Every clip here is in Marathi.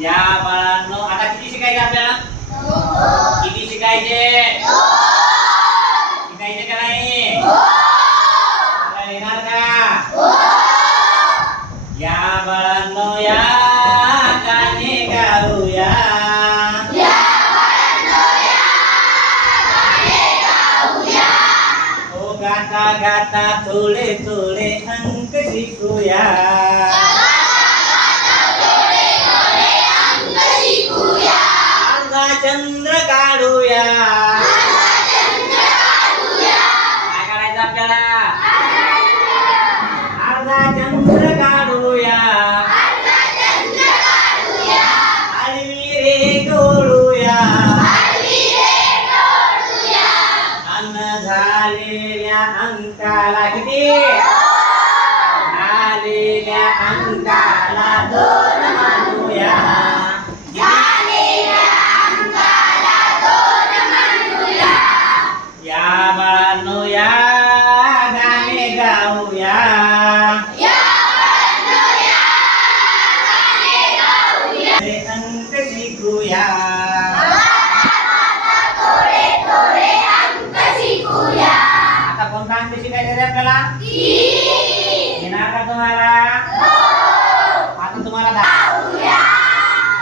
या बाळांनो आता किती शिकायचे आपल्याला? किती शिकायचे? शिकायचे का नाही? येणार का? या बाळांनो या गाणे गाऊया. हो, गाता गाता थोडे थोडे अंक शिकूया. चंद्र काढूया काय काढायचं आपल्याला? अर्धा चंद्र काढूया आडवी रे डोळूया अन्न झालेल्या अंकाला किती? झालेल्या अंकाला शिकूया आता कोणता अंक शिकायचा रे आपल्याला येणार का तुम्हाला आता तुम्हाला दा-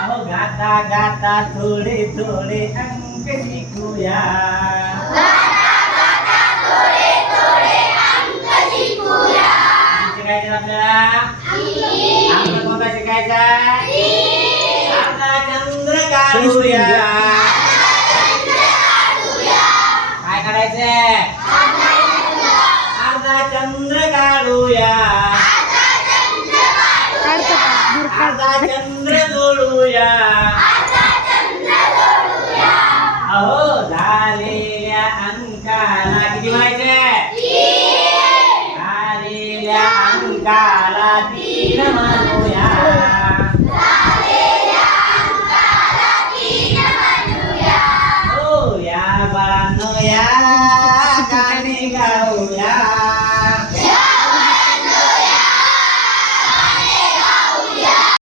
अहो गाता गाता थोडे थोडे अंक शिकूया शिकायचं आपल्याला अंक कोणता शिकायचा अर्धा चंद्र काढूया. काय काढायचंय? अर्धा चंद्र काढूया. अर्धा चंद्र जोडूया. अहो झालेल्या अंकाला किती व्हायचे झालेल्या अंकाला तीन मानूया. गाणया गाणे गाऊया.